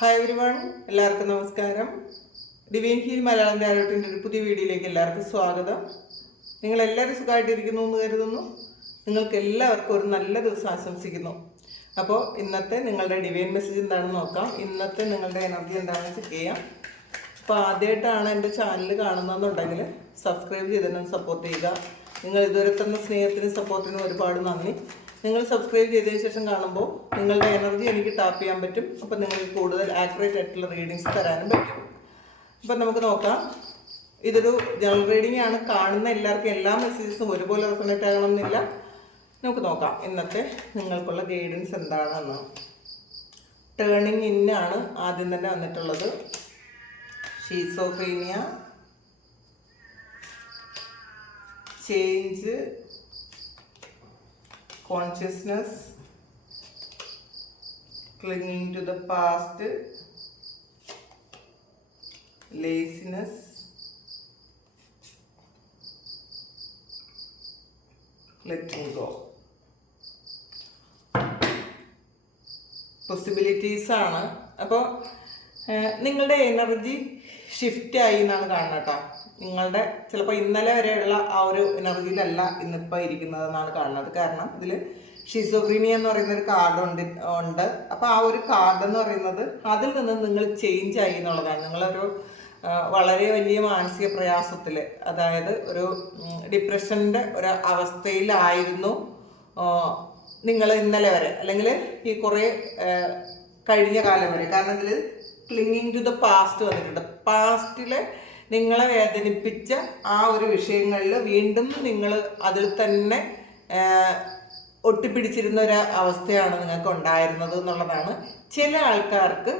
Hi everyone, എല്ലാവർക്കും നമസ്കാരം. Divine heal Malayalam ടാരോട്ടിൻ്റെ ഒരു പുതിയ വീഡിയോയിലേക്ക് എല്ലാവർക്കും സ്വാഗതം. നിങ്ങളെല്ലാവരും സുഖമായിട്ടിരിക്കുന്നു എന്ന് കരുതുന്നു. നിങ്ങൾക്ക് എല്ലാവർക്കും ഒരു നല്ല ദിവസം ആശംസിക്കുന്നു. അപ്പോൾ ഇന്നത്തെ നിങ്ങളുടെ ഡിവൈൻ മെസ്സേജ് എന്താണെന്ന് നോക്കാം. ഇന്നത്തെ നിങ്ങളുടെ എനർജി എന്താണെന്ന് ചെക്ക് ചെയ്യാം. അപ്പോൾ ആദ്യമായിട്ടാണ് എൻ്റെ ചാനൽ കാണുന്നതെന്നുണ്ടെങ്കിൽ സബ്സ്ക്രൈബ് ചെയ്തതിനും സപ്പോർട്ട് ചെയ്യുക. നിങ്ങൾ ഇതുവരെ തന്ന സ്നേഹത്തിനും സപ്പോർട്ടിനും ഒരുപാട് നന്ദി. നിങ്ങൾ സബ്സ്ക്രൈബ് ചെയ്തതിന് ശേഷം കാണുമ്പോൾ നിങ്ങളുടെ എനർജി എനിക്ക് ടാപ്പ് ചെയ്യാൻ പറ്റും. അപ്പോൾ നിങ്ങൾക്ക് കൂടുതൽ ആക്യുറേറ്റ് ആയിട്ടുള്ള റീഡിങ്സ് തരാനും പറ്റും. അപ്പം നമുക്ക് നോക്കാം. ഇതൊരു ജനറൽ റീഡിംഗ് ആണ്. കാണുന്ന എല്ലാവർക്കും എല്ലാ മെസ്സേജസും ഒരുപോലെ റെസൊണേറ്റ് ആകണമെന്നില്ല. നമുക്ക് നോക്കാം ഇന്നത്തെ നിങ്ങൾക്കുള്ള ഗൈഡൻസ് എന്താണെന്ന്. ടേണിങ് ഇന്നാണ് ആദ്യം തന്നെ വന്നിട്ടുള്ളത്. Schizophrenia, change, consciousness, clinging to the past, laziness, letting go. Possibilities ആണ്. അപ്പോൾ നിങ്ങളുടെ എനർജി ഷിഫ്റ്റ് ആയി എന്നാണ് കാണുന്നത് കേട്ടോ. നിങ്ങളുടെ ചിലപ്പോൾ ഇന്നലെ വരെയുള്ള ആ ഒരു എനർജിയിലല്ല ഇന്നിപ്പോൾ ഇരിക്കുന്നതെന്നാണ് കാണുന്നത്. കാരണം ഇതിൽ ഷിസോഫ്രീനിയ എന്ന് പറയുന്ന ഒരു കാർഡ് ഉണ്ട്. അപ്പോൾ ആ ഒരു കാർഡ് എന്ന് പറയുന്നത് അതിൽ നിന്ന് നിങ്ങൾ ചേഞ്ച് ആയി എന്നുള്ളതാണ്. നിങ്ങളൊരു വളരെ വലിയ മാനസിക പ്രയാസത്തിൽ, അതായത് ഒരു ഡിപ്രഷൻ്റെ ഒരു അവസ്ഥയിലായിരുന്നു നിങ്ങൾ ഇന്നലെ വരെ, അല്ലെങ്കിൽ ഈ കുറേ കഴിഞ്ഞ കാലം വരെ. കാരണം ഇതിൽ ക്ലിങ്ങിങ് ടു ദ പാസ്റ്റ് വന്നിട്ടുണ്ട്. പാസ്റ്റിലെ നിങ്ങളെ വേദനിപ്പിച്ച ആ ഒരു വിഷയങ്ങളിൽ വീണ്ടും നിങ്ങൾ അതിൽ തന്നെ ഒട്ടിപ്പിടിച്ചിരുന്ന ഒരു അവസ്ഥയാണ് നിങ്ങൾക്ക് ഉണ്ടായിരുന്നത് എന്നുള്ളതാണ്. ചില ആൾക്കാർക്ക്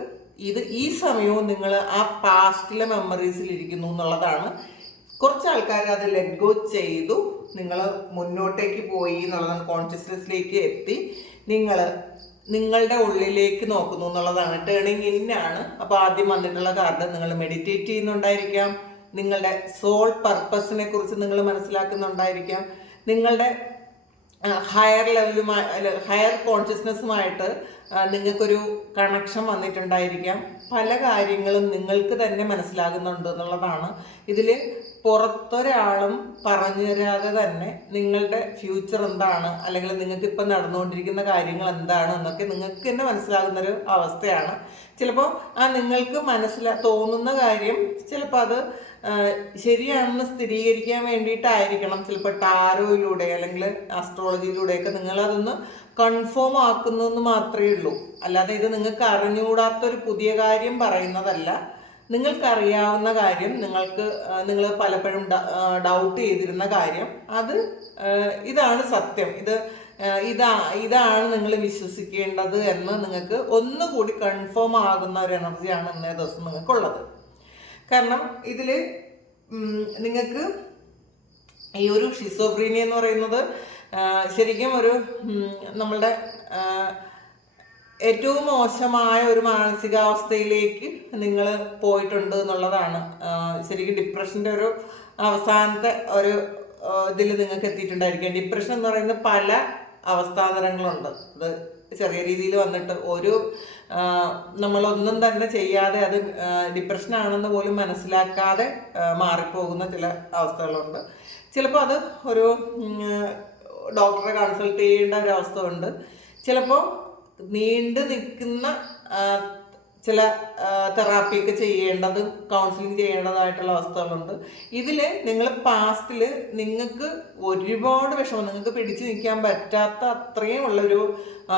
ഇത് ഈ സമയവും നിങ്ങൾ ആ പാസ്റ്റിലെ മെമ്മറീസിലിരിക്കുന്നു എന്നുള്ളതാണ്. കുറച്ച് ആൾക്കാർ അത് ലെറ്റ് ഗോ ചെയ്തു, നിങ്ങൾ മുന്നോട്ടേക്ക് പോയി എന്നുള്ളതാണ്. കോൺഷ്യസ്നെസ്സിലേക്ക് എത്തി നിങ്ങളുടെ ഉള്ളിലേക്ക് നോക്കുന്നു എന്നുള്ളതാണ്. ടേണിങ് ഇന്നാണ്. അപ്പോൾ ആദ്യം വന്നിട്ടുള്ള കാർഡ് നിങ്ങൾ മെഡിറ്റേറ്റ് ചെയ്യുന്നുണ്ടായിരിക്കാം, നിങ്ങളുടെ സോൾ പർപ്പസിനെ കുറിച്ച് നിങ്ങൾ മനസ്സിലാക്കുന്നുണ്ടായിരിക്കാം, നിങ്ങളുടെ ഹയർ ലെവലുമായി ഹയർ കോൺഷ്യസ്നെസ്സുമായിട്ട് നിങ്ങൾക്കൊരു കണക്ഷൻ വന്നിട്ടുണ്ടായിരിക്കാം. പല കാര്യങ്ങളും നിങ്ങൾക്ക് തന്നെ മനസ്സിലാകുന്നുണ്ട് എന്നുള്ളതാണ്. ഇതിൽ പുറത്തൊരാളും പറഞ്ഞു തരാതെ തന്നെ നിങ്ങളുടെ ഫ്യൂച്ചർ എന്താണ്, അല്ലെങ്കിൽ നിങ്ങൾക്ക് ഇപ്പം നടന്നുകൊണ്ടിരിക്കുന്ന കാര്യങ്ങൾ എന്താണ് എന്നൊക്കെ നിങ്ങൾക്ക് തന്നെ മനസ്സിലാകുന്നൊരു അവസ്ഥയാണ്. ചിലപ്പോൾ ആ നിങ്ങൾക്ക് തോന്നുന്ന കാര്യം ചിലപ്പോൾ അത് ശരിയാണെന്ന് സ്ഥിരീകരിക്കാൻ വേണ്ടിയിട്ടായിരിക്കണം. ചിലപ്പോൾ ടാരോയിലൂടെ അല്ലെങ്കിൽ അസ്ട്രോളജിയിലൂടെയൊക്കെ നിങ്ങളതൊന്ന് കൺഫേം ആക്കുന്നു എന്ന് മാത്രമേ ഉള്ളൂ. അല്ലാതെ ഇത് നിങ്ങൾക്ക് അറിഞ്ഞുകൂടാത്തൊരു പുതിയ കാര്യം പറയുന്നതല്ല. നിങ്ങൾക്കറിയാവുന്ന കാര്യം, നിങ്ങൾ പലപ്പോഴും ഡൗട്ട് ചെയ്തിരുന്ന കാര്യം, ഇതാണ് സത്യം, ഇതാണ് നിങ്ങൾ വിശ്വസിക്കേണ്ടത് എന്ന് നിങ്ങൾക്ക് ഒന്നുകൂടി കൺഫേം ആകുന്ന ഒരു എനർജിയാണ് ഇന്നേ ദിവസം നിങ്ങൾക്കുള്ളത്. കാരണം ഇതിൽ നിങ്ങൾക്ക് ഈ ഒരു ഷിസോഫ്രീനിയ എന്ന് പറയുന്നത് ശരിക്കും ഒരു നമ്മളുടെ ഏറ്റവും മോശമായ ഒരു മാനസികാവസ്ഥയിലേക്ക് നിങ്ങൾ പോയിട്ടുണ്ട് എന്നുള്ളതാണ്. ശരിക്കും ഡിപ്രഷൻ്റെ ഒരു അവസാനത്തെ ഒരു ഇതിൽ നിങ്ങൾക്ക് എത്തിയിട്ടുണ്ടായിരിക്കാം. ഡിപ്രഷൻ എന്ന് പറയുന്ന പല അവസ്ഥാന്തരങ്ങളുണ്ട്. അത് ചെറിയ രീതിയിൽ വന്നിട്ട് നമ്മളൊന്നും തന്നെ ചെയ്യാതെ അത് ഡിപ്രഷനാണെന്ന് പോലും മനസ്സിലാക്കാതെ മാറിപ്പോകുന്ന ചില അവസ്ഥകളുണ്ട്. ചിലപ്പോൾ അത് ഒരു ഡോക്ടറെ കൺസൾട്ട് ചെയ്യേണ്ട ഒരു അവസ്ഥ ഉണ്ട്. ചിലപ്പോൾ നീണ്ടു നിൽക്കുന്ന ചില തെറാപ്പിയൊക്കെ ചെയ്യേണ്ടതും കൗൺസിലിംഗ് ചെയ്യേണ്ടതായിട്ടുള്ള അവസ്ഥകളുണ്ട്. ഇതിൽ നിങ്ങൾ പാസ്റ്റിൽ നിങ്ങൾക്ക് ഒരുപാട് വിഷമം, നിങ്ങൾക്ക് പിടിച്ചു നിൽക്കാൻ പറ്റാത്ത അത്രയും ഉള്ളൊരു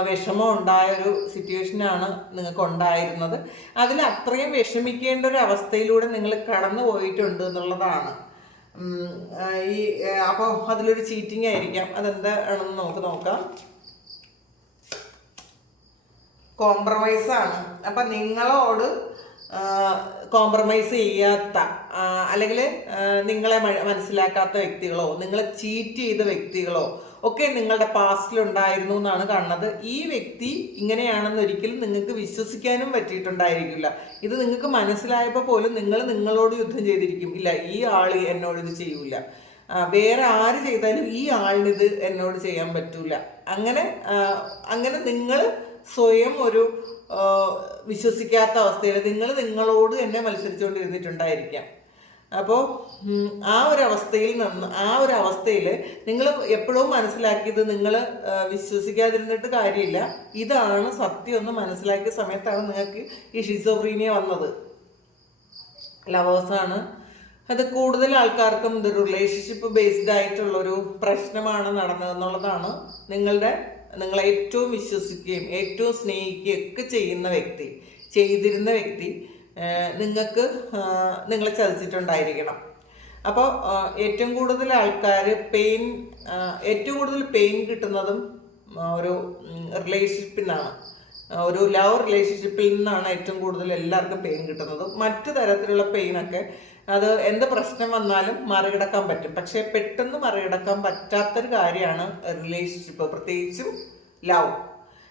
വിഷമം ഉണ്ടായൊരു സിറ്റുവേഷനാണ് നിങ്ങൾക്ക് ഉണ്ടായിരുന്നത്. അതിൽ അത്രയും വിഷമിക്കേണ്ട ഒരു അവസ്ഥയിലൂടെ നിങ്ങൾ കടന്നു പോയിട്ടുണ്ട് എന്നുള്ളതാണ്. അപ്പോൾ അതിലൊരു ചീറ്റിംഗ് ആയിരിക്കാം. അതെന്താണെന്ന് നമുക്ക് നോക്കാം. കോംപ്രമൈസാണ്. അപ്പം നിങ്ങളോട് കോംപ്രമൈസ് ചെയ്യാത്ത, അല്ലെങ്കിൽ നിങ്ങളെ മനസ്സിലാക്കാത്ത വ്യക്തികളോ നിങ്ങളെ ചീറ്റ് ചെയ്ത വ്യക്തികളോ ഒക്കെ നിങ്ങളുടെ പാസ്റ്റിലുണ്ടായിരുന്നു എന്നാണ് കാണുന്നത്. ഈ വ്യക്തി ഇങ്ങനെയാണെന്ന് ഒരിക്കലും നിങ്ങൾക്ക് വിശ്വസിക്കാനും പറ്റിയിട്ടുണ്ടായിരിക്കില്ല. ഇത് നിങ്ങൾക്ക് മനസ്സിലായപ്പോൾ പോലും നിങ്ങൾ യുദ്ധം ചെയ്തിരിക്കും. ഇല്ല, ഈ ആൾ എന്നോട് ഇത് ചെയ്യൂല, വേറെ ആര് ചെയ്താലും ഈ ആളിനിത് എന്നോട് ചെയ്യാൻ പറ്റൂല. അങ്ങനെ നിങ്ങൾ സ്വയം ഒരു വിശ്വസിക്കാത്ത അവസ്ഥയിൽ നിങ്ങൾ നിങ്ങളോട് തന്നെ മത്സരിച്ചുകൊണ്ടിരുന്നിട്ടുണ്ടായിരിക്കാം. അപ്പോൾ ആ ഒരു അവസ്ഥയിൽ നിങ്ങൾ എപ്പോഴും മനസ്സിലാക്കിയത് നിങ്ങൾ വിശ്വസിക്കാതിരുന്നിട്ട് കാര്യമില്ല, ഇതാണ് സത്യം എന്ന് മനസ്സിലാക്കിയ സമയത്താണ് നിങ്ങൾക്ക് ഈ ഷിസോഫ്രീനിയ വന്നത്. ലവേഴ്സാണ് അത്. കൂടുതൽ ആൾക്കാർക്കും ഇത് റിലേഷൻഷിപ്പ് ബേസ്ഡ് ആയിട്ടുള്ളൊരു പ്രശ്നമാണ് നടന്നതെന്നുള്ളതാണ്. നിങ്ങളെ ഏറ്റവും വിശ്വസിക്കുകയും ഏറ്റവും സ്നേഹിക്കുകയും ഒക്കെ ചെയ്തിരുന്ന വ്യക്തി നിങ്ങളെ ചതിച്ചിട്ടുണ്ടായിരിക്കണം. അപ്പോൾ ഏറ്റവും കൂടുതൽ പെയിൻ കിട്ടുന്നതും ഒരു റിലേഷൻഷിപ്പിൽ നിന്നാണ്. ഒരു ലവ് റിലേഷൻഷിപ്പിൽ നിന്നാണ് ഏറ്റവും കൂടുതൽ എല്ലാവർക്കും പെയിൻ കിട്ടുന്നത്. മറ്റു തരത്തിലുള്ള പെയിനൊക്കെ അത് എന്ത് പ്രശ്നം വന്നാലും മറികടക്കാൻ പറ്റും. പക്ഷെ പെട്ടെന്ന് മറികടക്കാൻ പറ്റാത്തൊരു കാര്യമാണ് റിലേഷൻഷിപ്പ്, പ്രത്യേകിച്ചും ലവ്.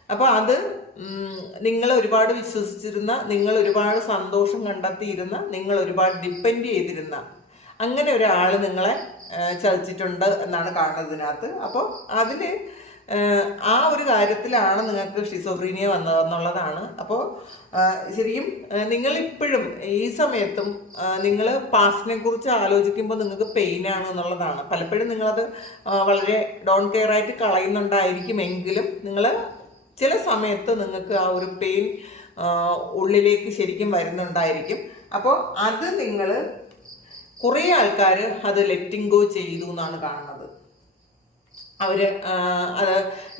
അപ്പോൾ അത് നിങ്ങൾ ഒരുപാട് വിശ്വസിച്ചിരുന്ന, നിങ്ങൾ ഒരുപാട് സന്തോഷം കണ്ടെത്തിയിരുന്ന, നിങ്ങൾ ഒരുപാട് ഡിപ്പെൻഡ് ചെയ്തിരുന്ന അങ്ങനെ ഒരാൾ നിങ്ങളെ ചതിച്ചിട്ടുണ്ട് എന്നാണ് കാണുന്നതിനകത്ത്. അപ്പോൾ അതിൽ ആ ഒരു കാര്യത്തിലാണ് നിങ്ങൾക്ക് ഷിസോഫ്രീനിയ വന്നതെന്നുള്ളതാണ്. അപ്പോൾ ശരിക്കും നിങ്ങളിപ്പോഴും ഈ സമയത്തും നിങ്ങൾ പാസ്റ്റിനെ കുറിച്ച് ആലോചിക്കുമ്പോൾ നിങ്ങൾക്ക് പെയിനാണ് എന്നുള്ളതാണ്. പലപ്പോഴും നിങ്ങളത് വളരെ ഡോൺ കെയർ ആയിട്ട് കളയുന്നുണ്ടായിരിക്കുമെങ്കിലും നിങ്ങൾ ചില സമയത്ത് നിങ്ങൾക്ക് ആ ഒരു പെയിൻ ഉള്ളിലേക്ക് ശരിക്കും വരുന്നുണ്ടായിരിക്കും. അപ്പോൾ അത് നിങ്ങൾ കുറേ ആൾക്കാർ അത് ലെറ്റിംഗ് ഗോ ചെയ്തു എന്നാണ് കാണുന്നത്.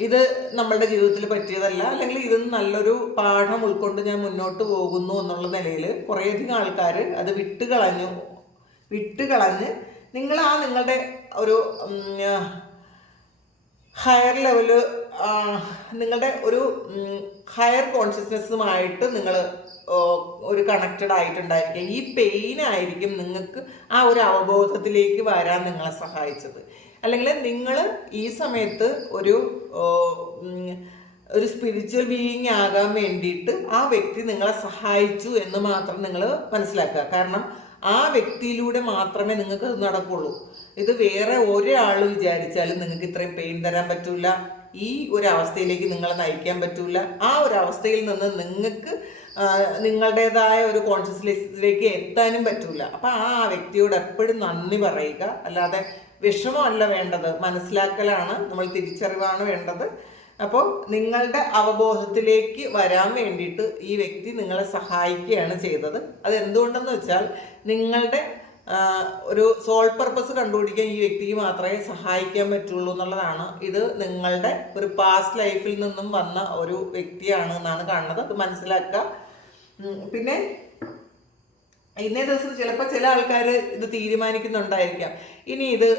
ഇത് നമ്മളുടെ ജീവിതത്തിൽ പറ്റിയതല്ല, അല്ലെങ്കിൽ ഇതിന് നല്ലൊരു പാഠം ഉൾക്കൊണ്ട് ഞാൻ മുന്നോട്ട് പോകുന്നു എന്നുള്ള നിലയിൽ കുറേയധികം ആൾക്കാർ അത് വിട്ടുകളഞ്ഞ് നിങ്ങളുടെ ഒരു ഹയർ ലെവല്, നിങ്ങളുടെ ഒരു ഹയർ കോൺഷ്യസ്നെസ്സുമായിട്ട് നിങ്ങൾ ഒരു കണക്റ്റഡ് ആയിട്ടുണ്ടായിരിക്കും. ഈ പെയിനായിരിക്കും നിങ്ങൾക്ക് ആ ഒരു അവബോധത്തിലേക്ക് വരാൻ നിങ്ങളെ സഹായിച്ചത്. അല്ലെങ്കിൽ നിങ്ങൾ ഈ സമയത്ത് ഒരു സ്പിരിച്വൽ ബീയിങ് ആകാൻ വേണ്ടിയിട്ട് ആ വ്യക്തി നിങ്ങളെ സഹായിച്ചു എന്ന് മാത്രം നിങ്ങൾ മനസ്സിലാക്കുക. കാരണം ആ വ്യക്തിയിലൂടെ മാത്രമേ നിങ്ങൾക്ക് അത് നടക്കുള്ളൂ. ഇത് വേറെ ഒരാൾ വിചാരിച്ചാലും നിങ്ങൾക്ക് ഇത്രയും പെയിൻ തരാൻ പറ്റൂല, ഈ ഒരു അവസ്ഥയിലേക്ക് നിങ്ങളെ നയിക്കാൻ പറ്റൂല. ആ ഒരു അവസ്ഥയിൽ നിന്ന് നിങ്ങൾക്ക് നിങ്ങളുടേതായ ഒരു കോൺഷ്യസ്നെസ്സിലേക്ക് എത്താനും പറ്റൂല. അപ്പം ആ വ്യക്തിയോട് എപ്പോഴും നന്ദി പറയുക, അല്ലാതെ വിഷമമല്ല വേണ്ടത്, മനസ്സിലാക്കലാണ്, നമ്മൾ തിരിച്ചറിവാണ് വേണ്ടത്. അപ്പോൾ നിങ്ങളുടെ അവബോധത്തിലേക്ക് വരാൻ വേണ്ടിയിട്ട് ഈ വ്യക്തി നിങ്ങളെ സഹായിക്കുകയാണ് ചെയ്തത്. അത് എന്തുകൊണ്ടെന്ന് വെച്ചാൽ നിങ്ങളുടെ ഒരു സോൾ പർപ്പസ് കണ്ടുപിടിക്കാൻ ഈ വ്യക്തിക്ക് മാത്രമേ സഹായിക്കാൻ പറ്റുള്ളൂ എന്നുള്ളതാണ്. ഇത് നിങ്ങളുടെ ഒരു പാസ്റ്റ് ലൈഫിൽ നിന്നും വന്ന ഒരു വ്യക്തിയാണ് എന്നാണ് കാണുന്നത്. അത് മനസ്സിലാക്കുക. പിന്നെ ഇന്നേ ദിവസം ചിലപ്പോൾ ചില ആൾക്കാർ ഇത് തീരുമാനിക്കുന്നുണ്ടായിരിക്കാം, ഇനി ഇത്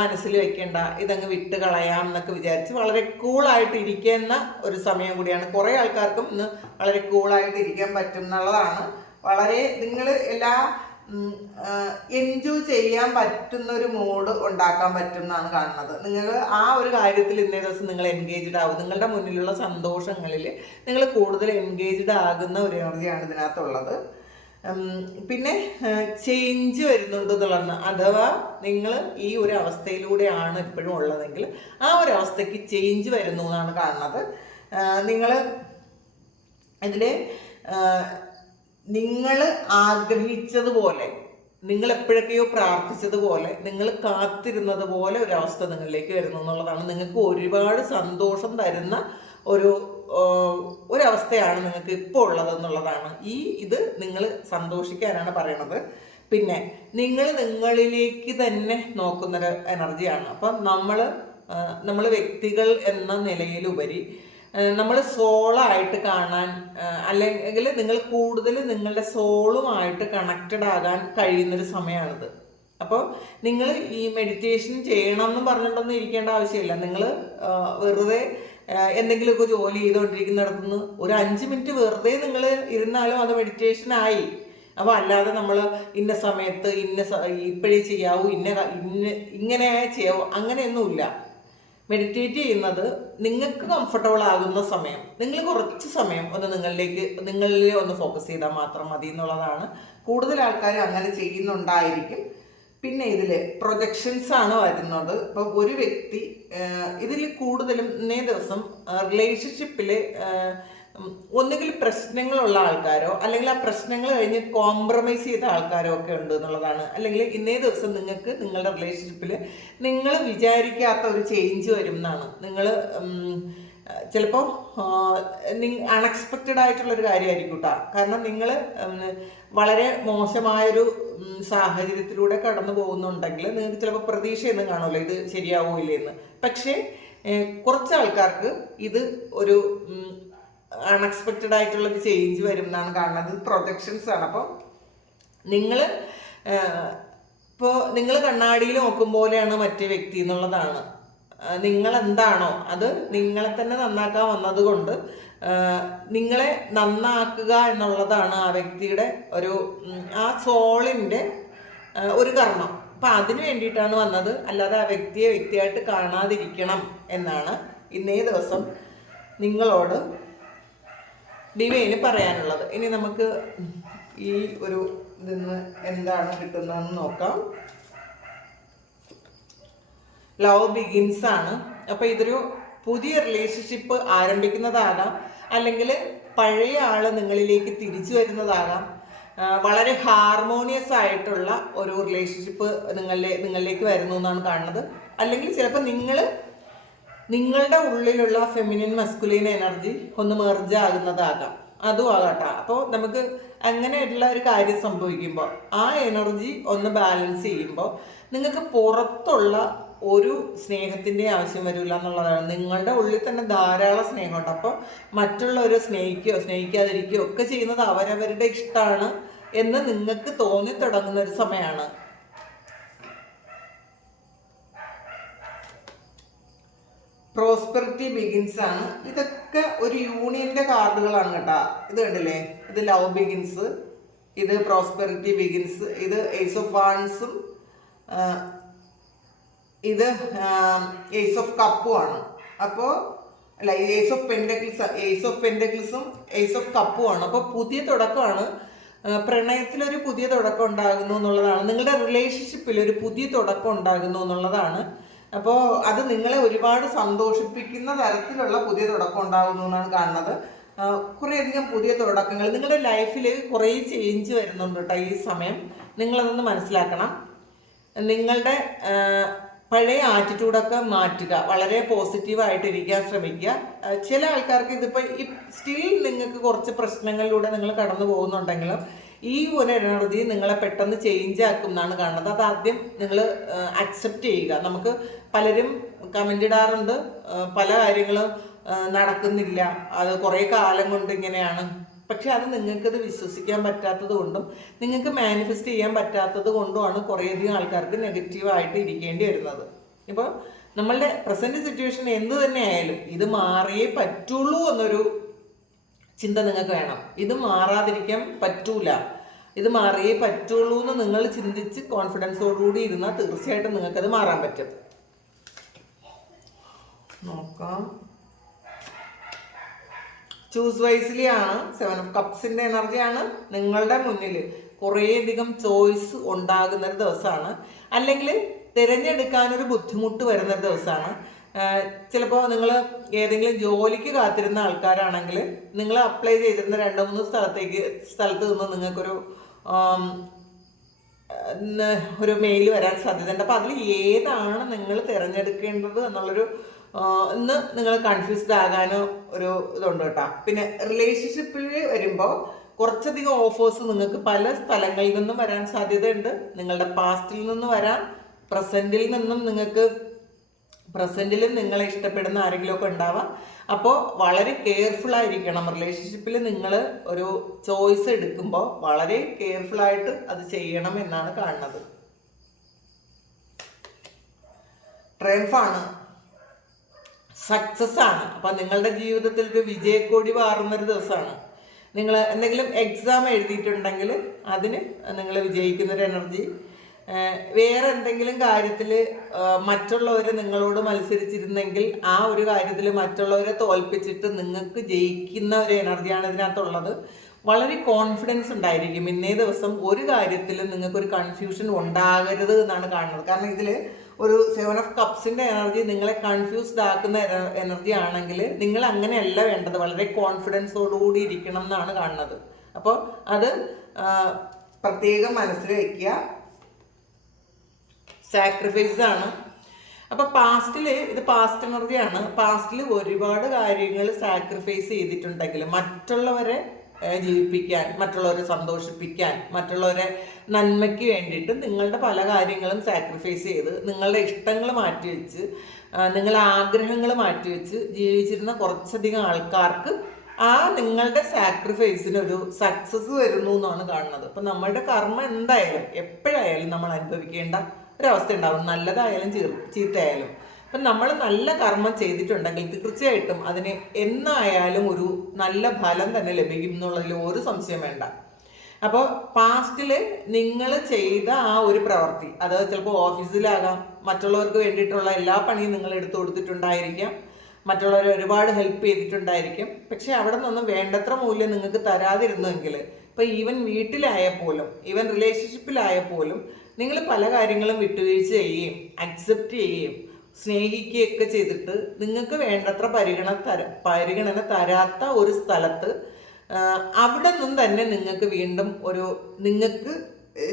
മനസ്സിൽ വെക്കേണ്ട, ഇതങ്ങ് വിട്ട് കളയാം എന്നൊക്കെ വിചാരിച്ച് വളരെ കൂളായിട്ട് ഇരിക്കുന്ന ഒരു സമയം കൂടിയാണ്. കുറേ ആൾക്കാർക്കും ഇന്ന് വളരെ കൂളായിട്ട് ഇരിക്കാൻ പറ്റും എന്നുള്ളതാണ്. വളരെ നിങ്ങൾ എല്ലാ എൻജോയ് ചെയ്യാൻ പറ്റുന്ന ഒരു മൂഡ് ഉണ്ടാക്കാൻ പറ്റും എന്നാണ് കാണുന്നത്. നിങ്ങൾ ആ ഒരു കാര്യത്തിൽ ഇന്നേ ദിവസം നിങ്ങൾ എൻഗേജ്ഡ് ആവും. നിങ്ങളുടെ മുന്നിലുള്ള സന്തോഷങ്ങളിൽ നിങ്ങൾ കൂടുതൽ എൻഗേജ്ഡ് ആകുന്ന ഒരു എനർജിയാണ് ഇതിനകത്തുള്ളത്. പിന്നെ ചേഞ്ച് വരുന്നുണ്ട് എന്നുള്ളതാണ്. അഥവാ നിങ്ങൾ ഈ ഒരു അവസ്ഥയിലൂടെയാണ് ഇപ്പോഴും ഉള്ളതെങ്കിൽ ആ ഒരു അവസ്ഥയ്ക്ക് ചേഞ്ച് വരുന്നു എന്നാണ് കാണുന്നത്. നിങ്ങൾ ഇതിൽ നിങ്ങൾ ആഗ്രഹിച്ചതുപോലെ, നിങ്ങൾ എപ്പോഴൊക്കെയോ പ്രാർത്ഥിച്ചതുപോലെ, നിങ്ങൾ കാത്തിരുന്നത് പോലെ ഒരവസ്ഥ നിങ്ങളിലേക്ക് വരുന്നു എന്നുള്ളതാണ്. നിങ്ങൾക്ക് ഒരുപാട് സന്തോഷം തരുന്ന ഒരവസ്ഥയാണ് നിങ്ങൾക്ക് ഇപ്പോൾ ഉള്ളത് എന്നുള്ളതാണ്. ഇത് നിങ്ങൾ സന്തോഷിക്കാനാണ് പറയണത്. പിന്നെ നിങ്ങളിലേക്ക് തന്നെ നോക്കുന്നൊരു എനർജിയാണ്. അപ്പം നമ്മൾ വ്യക്തികൾ എന്ന നിലയിലുപരി നമ്മൾ സോളായിട്ട് കാണാൻ, അല്ലെങ്കിൽ നിങ്ങൾ കൂടുതൽ നിങ്ങളുടെ സോളുമായിട്ട് കണക്റ്റഡ് ആകാൻ കഴിയുന്നൊരു സമയമാണിത്. അപ്പോൾ നിങ്ങൾ ഈ മെഡിറ്റേഷൻ ചെയ്യണം എന്ന് പറഞ്ഞിട്ടൊന്നും ഇരിക്കേണ്ട ആവശ്യമില്ല. നിങ്ങൾ വെറുതെ എന്തെങ്കിലുമൊക്കെ ജോലി ചെയ്തുകൊണ്ടിരിക്കുന്നിടത്തുനിന്ന് ഒരു 5 മിനിറ്റ് വെറുതെ നിങ്ങൾ ഇരുന്നാലും അത് മെഡിറ്റേഷനായി. അപ്പോൾ അല്ലാതെ നമ്മൾ ഇന്ന സമയത്ത് ഇപ്പോഴേ ചെയ്യാവൂ, ഇങ്ങനെ ചെയ്യാവൂ, അങ്ങനെയൊന്നുമില്ല. മെഡിറ്റേറ്റ് ചെയ്യുന്നത് നിങ്ങൾക്ക് കംഫർട്ടബിൾ ആകുന്ന സമയം, നിങ്ങൾ കുറച്ച് സമയം നിങ്ങളിൽ ഒന്ന് ഫോക്കസ് ചെയ്താൽ മാത്രം മതി എന്നുള്ളതാണ്. കൂടുതൽ ആൾക്കാർ അങ്ങനെ ചെയ്യുന്നുണ്ടായിരിക്കും. പിന്നെ ഇതിൽ പ്രൊജക്ഷൻസ് ആണ് വരുന്നത്. ഇപ്പം ഒരു വ്യക്തി ഇതിൽ കൂടുതലും ഇന്നേ ദിവസം റിലേഷൻഷിപ്പിൽ ഒന്നുകിൽ പ്രശ്നങ്ങളുള്ള ആൾക്കാരോ അല്ലെങ്കിൽ ആ പ്രശ്നങ്ങൾ കഴിഞ്ഞ് കോംപ്രമൈസ് ചെയ്ത ആൾക്കാരോ ഒക്കെ ഉണ്ട് എന്നുള്ളതാണ്. അല്ലെങ്കിൽ ഇന്നേ ദിവസം നിങ്ങൾക്ക് നിങ്ങളുടെ റിലേഷൻഷിപ്പിൽ നിങ്ങൾ വിചാരിക്കാത്ത ഒരു ചേഞ്ച് വരും എന്നാണ്. നിങ്ങൾ ചിലപ്പോൾ അൺഎക്സ്പെക്റ്റഡ് ആയിട്ടുള്ളൊരു കാര്യമായിരിക്കും കേട്ടോ. കാരണം നിങ്ങൾ വളരെ മോശമായൊരു സാഹചര്യത്തിലൂടെ കടന്നു പോകുന്നുണ്ടെങ്കിൽ നിങ്ങൾക്ക് ചിലപ്പോൾ പ്രതീക്ഷയൊന്നും കാണുമല്ലോ ഇത് ശരിയാവില്ല എന്ന്. പക്ഷേ കുറച്ച് ആൾക്കാർക്ക് ഇത് ഒരു അൺഎക്സ്പെക്റ്റഡ് ആയിട്ടുള്ളൊരു ചേഞ്ച് വരും എന്നാണ് കാണുന്നത്. പ്രൊജക്ഷൻസ് ആണ്. അപ്പോൾ നിങ്ങൾ കണ്ണാടിയിൽ നോക്കും പോലെയാണ് മറ്റേ വ്യക്തി എന്നുള്ളതാണ്. നിങ്ങൾ എന്താണോ അത് നിങ്ങളെ തന്നെ നന്നാക്കാൻ വന്നതുകൊണ്ട് നിങ്ങളെ നന്നാക്കുക എന്നുള്ളതാണ് ആ വ്യക്തിയുടെ ഒരു ആ സോളിൻ്റെ ഒരു കർമ്മം. അപ്പം അതിന് വേണ്ടിയിട്ടാണ് വന്നത്, അല്ലാതെ ആ വ്യക്തിയെ വ്യക്തിയായിട്ട് കാണാതിരിക്കണം എന്നാണ് ഇന്നേ ദിവസം നിങ്ങളോട് ഡിവൈന് പറയാനുള്ളത്. ഇനി നമുക്ക് ഈ ഒരു ഇതിന്ന് എന്താണ് കിട്ടുന്നതെന്ന് നോക്കാം. ലവ് ബിഗിൻസ് ആണ്. അപ്പോൾ ഇതൊരു പുതിയ റിലേഷൻഷിപ്പ് ആരംഭിക്കുന്നതാകാം, അല്ലെങ്കിൽ പഴയ ആൾ നിങ്ങളിലേക്ക് തിരിച്ചു വരുന്നതാകാം. വളരെ ഹാർമോണിയസ് ആയിട്ടുള്ള ഒരു റിലേഷൻഷിപ്പ് നിങ്ങളിലേക്ക് വരുന്നു എന്നാണ് കാണുന്നത്. അല്ലെങ്കിൽ ചിലപ്പോൾ നിങ്ങളുടെ ഉള്ളിലുള്ള ഫെമിനിൻ മസ്കുലിൻ എനർജി ഒന്ന് മെർജ് ആകുന്നതാകാം, അതും ആകട്ടെ. അപ്പോൾ നമുക്ക് അങ്ങനെയുള്ള ഒരു കാര്യം സംഭവിക്കുമ്പോൾ ആ എനർജി ഒന്ന് ബാലൻസ് ചെയ്യുമ്പോൾ നിങ്ങൾക്ക് പുറത്തുള്ള ഒരു സ്നേഹത്തിൻ്റെ ആവശ്യം വരില്ല എന്നുള്ളതാണ്. നിങ്ങളുടെ ഉള്ളിൽ തന്നെ ധാരാളം സ്നേഹമുണ്ട്. അപ്പോൾ മറ്റുള്ളവരെ സ്നേഹിക്കുകയോ സ്നേഹിക്കാതിരിക്കുകയോ ഒക്കെ ചെയ്യുന്നത് അവരവരുടെ ഇഷ്ടമാണ് എന്ന് നിങ്ങൾക്ക് തോന്നി തുടങ്ങുന്ന ഒരു സമയമാണ്. പ്രോസ്പെറിറ്റി ബിഗിൻസ് ആണ്. ഇതൊക്കെ ഒരു യൂണിയൻ്റെ കാർഡുകളാണ് കേട്ടോ. ഇത് കണ്ടില്ലേ, ഇത് ലവ് ബിഗിൻസ്, ഇത് പ്രോസ്പെറിറ്റി ബിഗിൻസ്, ഇത് ഏസ് ഓഫ് വാൺസും ഇത് ഏസ് ഓഫ് കപ്പും ആണ്. അപ്പോൾ അല്ല, ഏസ് ഓഫ് പെൻഡക്കിൾസും ഏസ് ഓഫ് കപ്പും ആണ്. അപ്പോൾ പുതിയ തുടക്കമാണ്, പ്രണയത്തിലൊരു പുതിയ തുടക്കം ഉണ്ടാകുന്നു എന്നുള്ളതാണ്. നിങ്ങളുടെ റിലേഷൻഷിപ്പിൽ ഒരു പുതിയ തുടക്കം ഉണ്ടാകുന്നു എന്നുള്ളതാണ്. അപ്പോൾ അത് നിങ്ങളെ ഒരുപാട് സന്തോഷിപ്പിക്കുന്ന തരത്തിലുള്ള പുതിയ തുടക്കം ഉണ്ടാകുന്നു എന്നാണ് കാണുന്നത്. കുറേയധികം പുതിയ തുടക്കങ്ങൾ നിങ്ങളുടെ ലൈഫിൽ കുറേ ചേഞ്ച് വരുന്നുണ്ട് കേട്ടോ ഈ സമയം. നിങ്ങളതൊന്ന് മനസ്സിലാക്കണം. നിങ്ങളുടെ പഴയ ആറ്റിറ്റ്യൂഡൊക്കെ മാറ്റുക, വളരെ പോസിറ്റീവായിട്ടിരിക്കാൻ ശ്രമിക്കുക. ചില ആൾക്കാർക്ക് ഇതിപ്പോൾ സ്റ്റിൽ നിങ്ങൾക്ക് കുറച്ച് പ്രശ്നങ്ങളിലൂടെ നിങ്ങൾ കടന്നു പോകുന്നുണ്ടെങ്കിലും ഈ ഒരു എനർജി നിങ്ങളെ പെട്ടെന്ന് ചേഞ്ച് ആക്കും എന്നാണ് കാണുന്നത്. അത് ആദ്യം നിങ്ങൾ അക്സെപ്റ്റ് ചെയ്യുക. നമുക്ക് പലരും കമൻ്റ് ഇടാറുണ്ട്, പല കാര്യങ്ങളും നടക്കുന്നില്ല, അത് കുറേ കാലം കൊണ്ട് ഇങ്ങനെയാണ്. പക്ഷെ അത് നിങ്ങൾക്കത് വിശ്വസിക്കാൻ പറ്റാത്തത് കൊണ്ടും നിങ്ങൾക്ക് മാനിഫെസ്റ്റ് ചെയ്യാൻ പറ്റാത്തത് കൊണ്ടുമാണ് കുറേയധികം ആൾക്കാർക്ക് നെഗറ്റീവായിട്ട് ഇരിക്കേണ്ടി വരുന്നത്. ഇപ്പോൾ നമ്മളുടെ പ്രസൻറ്റ് സിറ്റുവേഷൻ എന്ത് തന്നെ ആയാലും ഇത് മാറിയേ പറ്റുള്ളൂ എന്നൊരു ചിന്ത നിങ്ങൾക്ക് വേണം. ഇത് മാറാതിരിക്കാൻ പറ്റൂല, ഇത് മാറിയേ പറ്റുള്ളൂ എന്ന് നിങ്ങൾ ചിന്തിച്ച് കോൺഫിഡൻസോടുകൂടി ഇരുന്നാൽ തീർച്ചയായിട്ടും നിങ്ങൾക്കത് മാറാൻ പറ്റും. നോക്കാം. ചൂസ് വൈസ്ലി ആണ്. 7 ഓഫ് കപ്സിൻ്റെ എനർജിയാണ്. നിങ്ങളുടെ മുന്നിൽ കുറേയധികം ചോയ്സ് ഉണ്ടാകുന്നൊരു ദിവസമാണ്, അല്ലെങ്കിൽ തിരഞ്ഞെടുക്കാനൊരു ബുദ്ധിമുട്ട് വരുന്നൊരു ദിവസമാണ്. ചിലപ്പോൾ നിങ്ങൾ ഏതെങ്കിലും ജോലിക്ക് കാത്തിരുന്ന ആൾക്കാരാണെങ്കിൽ നിങ്ങൾ അപ്ലൈ ചെയ്തിരുന്ന 2-3 സ്ഥലത്ത് നിന്ന് നിങ്ങൾക്കൊരു മെയിൽ വരാൻ സാധ്യതയുണ്ട്. അപ്പോൾ അതിൽ ഏതാണ് നിങ്ങൾ തിരഞ്ഞെടുക്കേണ്ടത് എന്നുള്ളൊരു ഇന്ന് നിങ്ങൾ കൺഫ്യൂസ്ഡ് ആകാനോ ഒരു ഇതുണ്ട് കേട്ടോ. പിന്നെ റിലേഷൻഷിപ്പിൽ വരുമ്പോൾ കുറച്ചധികം ഓഫേഴ്സ് നിങ്ങൾക്ക് പല സ്ഥലങ്ങളിൽ നിന്നും വരാൻ സാധ്യതയുണ്ട്. നിങ്ങളുടെ പാസ്റ്റിൽ നിന്ന് വരാം, പ്രസൻറ്റിലും നിങ്ങളെ ഇഷ്ടപ്പെടുന്ന ആരെങ്കിലുമൊക്കെ ഉണ്ടാവാം. അപ്പോൾ വളരെ കെയർഫുൾ ആയിരിക്കണം. റിലേഷൻഷിപ്പിൽ നിങ്ങൾ ഒരു ചോയ്സ് എടുക്കുമ്പോൾ വളരെ കെയർഫുള്ളായിട്ട് അത് ചെയ്യണം എന്നാണ് കാണുന്നത്. ട്രയംഫാണ്, സക്സസ് ആണ്. അപ്പം നിങ്ങളുടെ ജീവിതത്തിൽ ഒരു വിജയക്കൊടി പാറുന്നൊരു ദിവസമാണ്. നിങ്ങൾ എന്തെങ്കിലും എക്സാം എഴുതിയിട്ടുണ്ടെങ്കിൽ അതിന് നിങ്ങൾ വിജയിക്കുന്നൊരു എനർജി. വേറെ എന്തെങ്കിലും കാര്യത്തിൽ മറ്റുള്ളവർ നിങ്ങളോട് മത്സരിച്ചിരുന്നെങ്കിൽ ആ ഒരു കാര്യത്തിൽ മറ്റുള്ളവരെ തോൽപ്പിച്ചിട്ട് നിങ്ങൾക്ക് ജയിക്കുന്ന ഒരു എനർജിയാണ് ഇതിനകത്തുള്ളത്. വളരെ കോൺഫിഡൻസ് ഉണ്ടായിരിക്കും. ഇന്നേ ദിവസം ഒരു കാര്യത്തിലും നിങ്ങൾക്കൊരു കൺഫ്യൂഷൻ ഉണ്ടാകരുത് എന്നാണ് കാണുന്നത്. കാരണം ഇതിൽ ഒരു 7 ഓഫ് കപ്സിൻ്റെ എനർജി നിങ്ങളെ കൺഫ്യൂസ്ഡ് ആക്കുന്ന എനർജി ആണെങ്കിൽ നിങ്ങൾ അങ്ങനെയല്ല വേണ്ടത്, വളരെ കോൺഫിഡൻസോടുകൂടി ഇരിക്കണം എന്നാണ് കാണുന്നത്. അപ്പോൾ അത് പ്രത്യേകം മനസ്സിൽ വയ്ക്കുക. സാക്രിഫൈസ് ആണ്. അപ്പോൾ ഇത് പാസ്റ്റ് എനർജിയാണ്. പാസ്റ്റിൽ ഒരുപാട് കാര്യങ്ങൾ സാക്രിഫൈസ് ചെയ്തിട്ടുണ്ടെങ്കിൽ മറ്റുള്ളവരെ ജീവിപ്പിക്കാൻ, മറ്റുള്ളവരെ സന്തോഷിപ്പിക്കാൻ, മറ്റുള്ളവരെ നന്മയ്ക്ക് വേണ്ടിയിട്ട് നിങ്ങളുടെ പല കാര്യങ്ങളും സാക്രിഫൈസ് ചെയ്ത് നിങ്ങളുടെ ഇഷ്ടങ്ങൾ മാറ്റിവെച്ച് നിങ്ങളുടെ ആഗ്രഹങ്ങൾ മാറ്റിവെച്ച് ജീവിച്ചിരുന്ന കുറച്ചധികം ആൾക്കാർക്ക് ആ നിങ്ങളുടെ സാക്രിഫൈസിനൊരു സക്സസ് വരുന്നു എന്നാണ് കാണുന്നത്. അപ്പം നമ്മളുടെ കർമ്മ എന്തായാലും എപ്പോഴായാലും നമ്മൾ അനുഭവിക്കേണ്ട ഒരവസ്ഥ ഉണ്ടാവും, നല്ലതായാലും ചീത്തയായാലും. അപ്പം നമ്മൾ നല്ല കർമ്മം ചെയ്തിട്ടുണ്ടെങ്കിൽ തീർച്ചയായിട്ടും അതിന് എന്നായാലും ഒരു നല്ല ഫലം തന്നെ ലഭിക്കും എന്നുള്ളതിൽ ഒരു സംശയം വേണ്ട. അപ്പോൾ പാസ്റ്റിൽ നിങ്ങൾ ചെയ്ത ആ ഒരു പ്രവൃത്തി, അത് ചിലപ്പോൾ ഓഫീസിലാകാം, മറ്റുള്ളവർക്ക് വേണ്ടിയിട്ടുള്ള എല്ലാ പണിയും നിങ്ങൾ എടുത്തു കൊടുത്തിട്ടുണ്ടായിരിക്കാം, മറ്റുള്ളവരെ ഒരുപാട് ഹെൽപ്പ് ചെയ്തിട്ടുണ്ടായിരിക്കും. പക്ഷെ അവിടെ നിന്നൊന്നും വേണ്ടത്ര മൂല്യം നിങ്ങൾക്ക് തരാതിരുന്നെങ്കിൽ, ഇപ്പോൾ ഈവൻ വീട്ടിലായപ്പോലും, ഈവൻ റിലേഷൻഷിപ്പിലായപ്പോലും നിങ്ങൾ പല കാര്യങ്ങളും വിട്ടുവീഴ്ച ചെയ്യുകയും അക്സെപ്റ്റ് ചെയ്യുകയും സ്നേഹിക്കുകയൊക്കെ ചെയ്തിട്ട് നിങ്ങൾക്ക് വേണ്ടത്ര പരിഗണന തരാത്ത ഒരു സ്ഥലത്ത് അവിടെ നിന്നും തന്നെ നിങ്ങൾക്ക് വീണ്ടും നിങ്ങൾക്ക്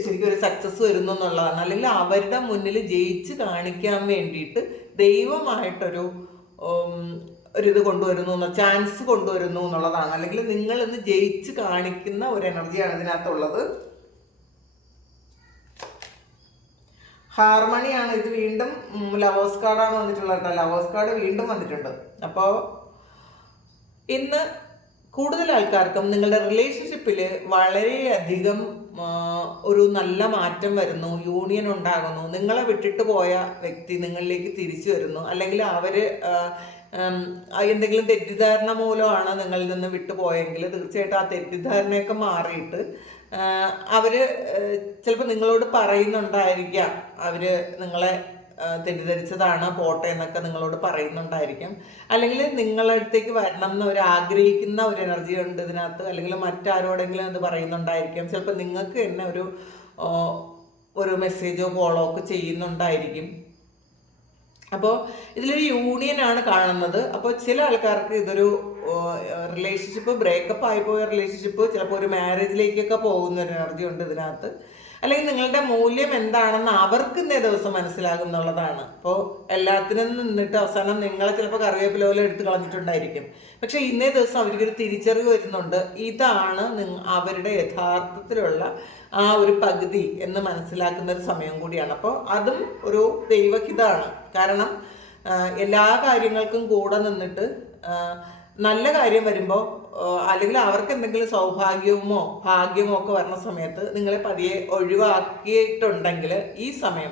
ശരിക്കും ഒരു സക്സസ് വരുന്നു എന്നുള്ളതാണ്. അല്ലെങ്കിൽ അവരുടെ മുന്നിൽ ജയിച്ച് കാണിക്കാൻ വേണ്ടിയിട്ട് ദൈവമായിട്ടൊരു ഇത് കൊണ്ടുവരുന്നു, ചാൻസ് കൊണ്ടുവരുന്നു എന്നുള്ളതാണ്. അല്ലെങ്കിൽ നിങ്ങൾ ഇന്ന് ജയിച്ച് കാണിക്കുന്ന ഒരു എനർജിയാണ് ഇതിനകത്തുള്ളത്. ഹാർമണിയാണ് ഇത്. വീണ്ടും ലവേഴ്സ് കാർഡാണ് വന്നിട്ടുള്ളത് കേട്ടോ. ലവേഴ്സ് കാർഡ് വീണ്ടും വന്നിട്ടുണ്ട്. അപ്പോൾ ഇന്ന് കൂടുതൽ ആൾക്കാർക്കും നിങ്ങളുടെ റിലേഷൻഷിപ്പിൽ വളരെയധികം ഒരു നല്ല മാറ്റം വരുന്നു, യൂണിയൻ ഉണ്ടാകുന്നു, നിങ്ങളെ വിട്ടിട്ട് പോയ വ്യക്തി നിങ്ങളിലേക്ക് തിരിച്ചു വരുന്നു, അല്ലെങ്കിൽ അവർ എന്തെങ്കിലും തെറ്റിദ്ധാരണ മൂലമാണ് നിങ്ങളിൽ നിന്ന് വിട്ടുപോയെങ്കിൽ തീർച്ചയായിട്ടും ആ തെറ്റിദ്ധാരണയൊക്കെ മാറിയിട്ട് അവർ ചിലപ്പോൾ നിങ്ങളോട് പറയുന്നുണ്ടായിരിക്കാം, അവർ നിങ്ങളെ തെറ്റിദ്ധരിച്ചതാണ്, പോട്ടെ എന്നൊക്കെ നിങ്ങളോട് പറയുന്നുണ്ടായിരിക്കും. അല്ലെങ്കിൽ നിങ്ങളുടെ അടുത്തേക്ക് വരണം എന്ന് അവർ ആഗ്രഹിക്കുന്ന ഒരു എനർജി ഉണ്ട് ഇതിനകത്ത്. അല്ലെങ്കിൽ മറ്റാരോടെങ്കിലും അത് പറയുന്നുണ്ടായിരിക്കും. ചിലപ്പോൾ നിങ്ങൾക്ക് തന്നെ ഒരു മെസ്സേജോ കോളോ ഒക്കെ ചെയ്യുന്നുണ്ടായിരിക്കും. അപ്പോൾ ഇതിലൊരു യൂണിയനാണ് കാണുന്നത്. അപ്പോൾ ചില ആൾക്കാർക്ക് ഇതൊരു റിലേഷൻഷിപ്പ്, ബ്രേക്കപ്പ് ആയിപ്പോയ റിലേഷൻഷിപ്പ് ചിലപ്പോൾ ഒരു മാരേജിലേക്കൊക്കെ പോകുന്ന ഒരു എനർജി ഉണ്ട് ഇതിനകത്ത്. അല്ലെങ്കിൽ നിങ്ങളുടെ മൂല്യം എന്താണെന്ന് അവർക്ക് ഇന്നേ ദിവസം മനസ്സിലാകും എന്നുള്ളതാണ്. അപ്പോൾ എല്ലാത്തിനും നിന്നിട്ട് അവസാനം നിങ്ങളെ ചിലപ്പോൾ കറിവേപ്പില പോലെ എടുത്ത് കളഞ്ഞിട്ടുണ്ടായിരിക്കും. പക്ഷേ ഇന്നേ ദിവസം അവർക്കൊരു തിരിച്ചറിവ് വരുന്നുണ്ട്, ഇതാണ് അവരുടെ യഥാർത്ഥത്തിലുള്ള ആ ഒരു പകുതി എന്ന് മനസ്സിലാക്കുന്ന ഒരു സമയം കൂടിയാണ്. അപ്പോൾ അതും ഒരു ദൈവഹിതമാണ്. കാരണം എല്ലാ കാര്യങ്ങൾക്കും കൂടെ നിന്നിട്ട് നല്ല കാര്യം വരുമ്പോൾ, അല്ലെങ്കിൽ അവർക്ക് എന്തെങ്കിലും സൗഭാഗ്യമോ ഭാഗ്യമോ ഒക്കെ വരുന്ന സമയത്ത് നിങ്ങളെ പതിയെ ഒഴിവാക്കിയിട്ടുണ്ടെങ്കിൽ ഈ സമയം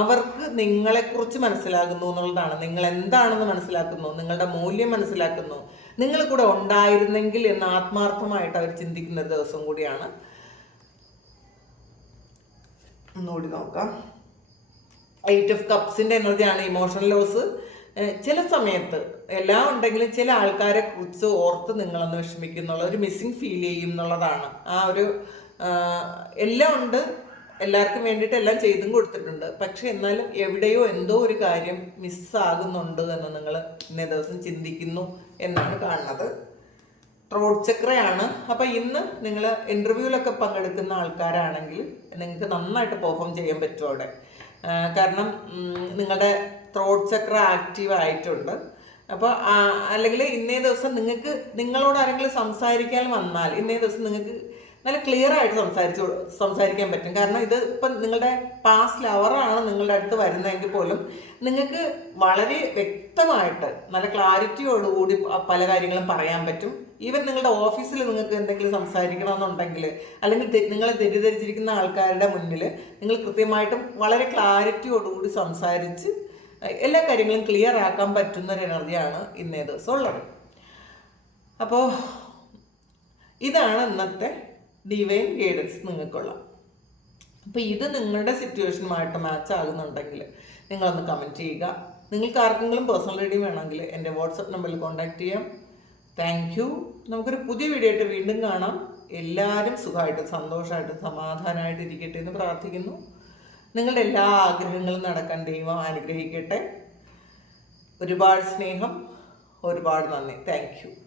അവർക്ക് നിങ്ങളെക്കുറിച്ച് മനസ്സിലാകുന്നു എന്നുള്ളതാണ്. നിങ്ങൾ എന്താണെന്ന് മനസ്സിലാക്കുന്നു, നിങ്ങളുടെ മൂല്യം മനസ്സിലാക്കുന്നു, നിങ്ങൾ കൂടെ ഉണ്ടായിരുന്നെങ്കിൽ എന്ന് ആത്മാർത്ഥമായിട്ട് അവർ ചിന്തിക്കുന്ന ഒരു ദിവസം കൂടിയാണ്. ഒന്നുകൂടി നോക്കാം. 8 ഓഫ് കപ്സിൻ്റെ എനർജിയാണ് ഇമോഷണൽ ലോസ്. ചില സമയത്ത് എല്ലാം ഉണ്ടെങ്കിലും ചില ആൾക്കാരെ കുറിച്ച് ഓർത്ത് നിങ്ങളൊന്ന് വിഷമിക്കുന്നുള്ള ഒരു മിസ്സിങ് ഫീൽ ചെയ്യും എന്നുള്ളതാണ്. ആ ഒരു എല്ലാം ഉണ്ട്, എല്ലാവർക്കും വേണ്ടിയിട്ട് എല്ലാം ചെയ്തും കൊടുത്തിട്ടുണ്ട്, പക്ഷെ എന്നാലും എവിടെയോ എന്തോ ഒരു കാര്യം മിസ്സാകുന്നുണ്ട് എന്ന് നിങ്ങൾ ഇന്നേ ദിവസം ചിന്തിക്കുന്നു എന്നാണ് കാണുന്നത്. ത്രോട്ട് ചക്രയാണ്. അപ്പം ഇന്ന് നിങ്ങൾ ഇൻ്റർവ്യൂവിലൊക്കെ പങ്കെടുക്കുന്ന ആൾക്കാരാണെങ്കിൽ നിങ്ങൾക്ക് നന്നായിട്ട് പെർഫോം ചെയ്യാൻ പറ്റും അവിടെ. കാരണം നിങ്ങളുടെ ത്രോട്ട് ചക്ര ആക്റ്റീവ് ആയിട്ടുണ്ട്. അപ്പോൾ അല്ലെങ്കിൽ ഇന്നേ ദിവസം നിങ്ങളോട് ആരെങ്കിലും സംസാരിക്കാൻ വന്നാൽ ഇന്നേ ദിവസം നിങ്ങൾക്ക് നല്ല ക്ലിയർ ആയിട്ട് സംസാരിക്കാൻ പറ്റും. കാരണം ഇത് ഇപ്പം നിങ്ങളുടെ പാസ്റ്റ് ലവറാണ് നിങ്ങളുടെ അടുത്ത് വരുന്നതെങ്കിൽ പോലും നിങ്ങൾക്ക് വളരെ വ്യക്തമായിട്ട് നല്ല ക്ലാരിറ്റിയോടുകൂടി പല കാര്യങ്ങളും പറയാൻ പറ്റും. ഈവൻ നിങ്ങളുടെ ഓഫീസിൽ നിങ്ങൾക്ക് എന്തെങ്കിലും സംസാരിക്കണമെന്നുണ്ടെങ്കിൽ, അല്ലെങ്കിൽ നിങ്ങളെ തെറ്റിദ്ധരിച്ചിരിക്കുന്ന ആൾക്കാരുടെ മുന്നിൽ നിങ്ങൾ കൃത്യമായിട്ടും വളരെ ക്ലാരിറ്റിയോടുകൂടി സംസാരിച്ച് എല്ലാ കാര്യങ്ങളും ക്ലിയർ ആക്കാൻ പറ്റുന്ന ഒരു എനർജിയാണ് ഇന്നേ ദിവസം ഉള്ളത്. അപ്പോൾ ഇതാണ് ഇന്നത്തെ ഡിവൈൻ ഗൈഡൻസ് നിങ്ങൾക്കുള്ള. അപ്പോൾ ഇത് നിങ്ങളുടെ സിറ്റുവേഷനുമായിട്ട് മാച്ച് ആകുന്നുണ്ടെങ്കിൽ നിങ്ങളൊന്ന് കമൻറ്റ് ചെയ്യുക. നിങ്ങൾക്ക് ആർക്കെങ്കിലും പേഴ്സണൽ റീഡിങ് വേണമെങ്കിൽ എൻ്റെ വാട്സപ്പ് നമ്പറിൽ കോൺടാക്റ്റ് ചെയ്യാം. Thank you. നമുക്കൊരു പുതിയ വീഡിയോ ആയിട്ട് വീണ്ടും കാണാം. എല്ലാവരും സുഖമായിട്ട് സന്തോഷമായിട്ട് സമാധാനമായിട്ട് ഇരിക്കട്ടെ എന്ന് പ്രാർത്ഥിക്കുന്നു. നിങ്ങളുടെ എല്ലാ ആഗ്രഹങ്ങളും നടക്കാൻ ദൈവം അനുഗ്രഹിക്കട്ടെ. ഒരുപാട് സ്നേഹം, ഒരുപാട് നന്ദി. Thank you.